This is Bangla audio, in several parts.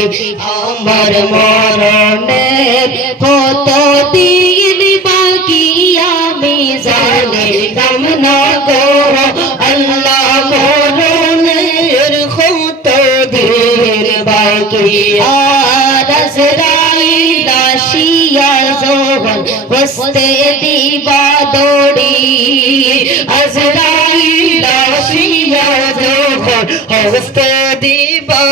দেখে আমার মরণে কত দিন বাকি আমি জানি কামনা কর আল্লাহ মরণের কত দিন বাকি আজরাই দাসিয়া জোহন বসতে দিবা দৌড়ি আজরাই দাসিয়া হস্তে দিবা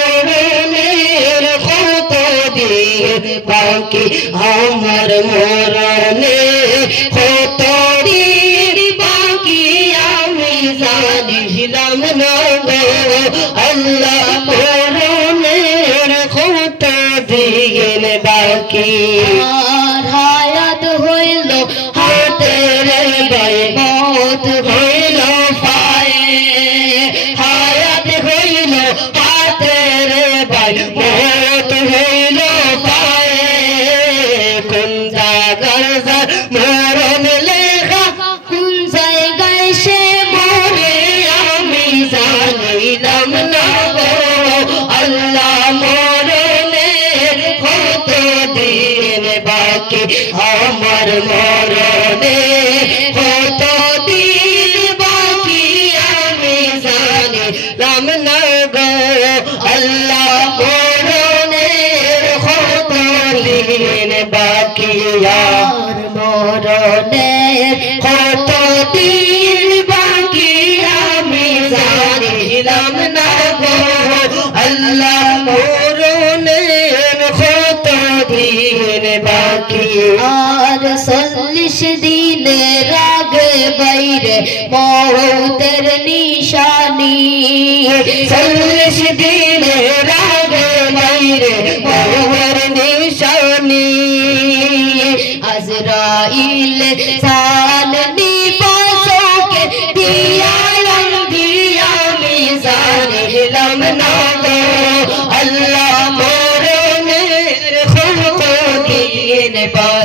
মরণের কত দিন বাকি আমার মরণে দিন বাকি আমি জানিলাম না আল্লাহ মরণের কত দিন মরণে কত দিন বাকি আমি জানিলাম না গো আল্লাহ মরণের কত দিন বাকি আর মরণের কত দিন বাকি আমি জানিলাম না গো আল্লাহ বাকি, আর চল্লিশ দিনের আগে বাইরে মৌতের নিশানি। চল্লিশ দিনের আগে বাইরে মৌর নিশানি। আজরাইল সাল পাশোকে